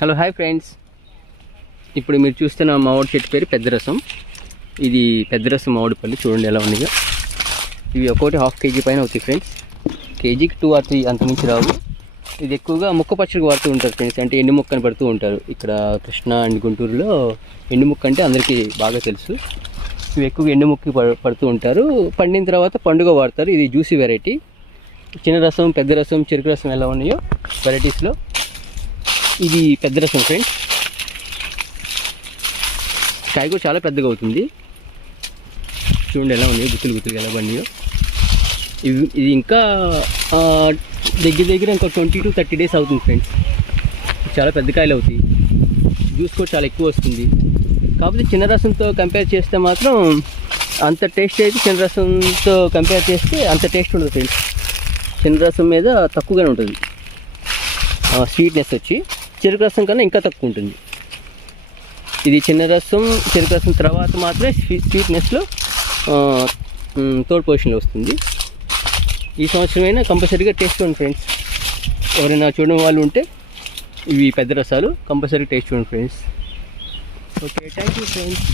Hello hi friends, ఇప్పుడు మీరు చూస్తున్న మామిడి చెట్టు పేరు పెద్దరసం. ఇది పెద్దరసం మామిడి పళ్ళు చూడండి ఎలా ఉన్నాయో. ఇవి ఒక్కోటి ½ కేజీ పైన అవుతాయి ఫ్రెండ్స్. కేజీకి 2 or 3 అంతమించి రావు. ఇది ఎక్కువగా ముక్క పచ్చడికి వాడుతూ ఉంటారు ఫ్రెండ్స్. అంటే ఎండు ముక్కని పడుతూ ఉంటారు. ఇక్కడ కృష్ణా అండ్ గుంటూరులో ఎండు ముక్క అంటే అందరికీ బాగా తెలుసు. ఇవి ఎక్కువగా ఎండు ముక్కకి పడుతూ ఉంటారు. పండిన తర్వాత పండుగ వాడతారు. ఇది జ్యూసీ వెరైటీ. చిన్న రసం, పెద్ద రసం, చెరుకు రసం ఎలా ఉన్నాయో వెరైటీస్లో ఇది పెద్ద రసం ఫ్రెండ్స్. కాయ కూడా చాలా పెద్దగా అవుతుంది. చూడండి ఎలా ఉన్నాయో, గుత్తులు ఎలా పడినాయో. ఇది ఇంకా దగ్గర ఇంకా 20 to 30 days అవుతుంది ఫ్రెండ్స్. చాలా పెద్ద కాయలు అవుతాయి. జ్యూస్ కూడా చాలా ఎక్కువ వస్తుంది. కాకపోతే చిన్న రసంతో కంపేర్ చేస్తే మాత్రం అంత టేస్ట్ అయితే చిన్న రసంతో కంపేర్ చేస్తే అంత టేస్ట్ ఉండదు ఫ్రెండ్స్. చిన్న రసం మీద తక్కువగానే ఉంటుంది స్వీట్నెస్ వచ్చి. చెరుకు రసం కన్నా ఇంకా తక్కువ ఉంటుంది. ఇది చిన్న రసం, చెరుకు రసం తర్వాత మాత్రమే స్వీట్నెస్లో థర్డ్ పొజిషన్లో వస్తుంది. ఈ సంవత్సరమైనా కంపల్సరీగా టేస్ట్ చూడండి ఫ్రెండ్స్. ఎవరైనా చూడడం వాళ్ళు ఉంటే ఇవి పెద్ద రసాలు కంపల్సరీ టేస్ట్ చూడండి friends. Okay, thank you friends.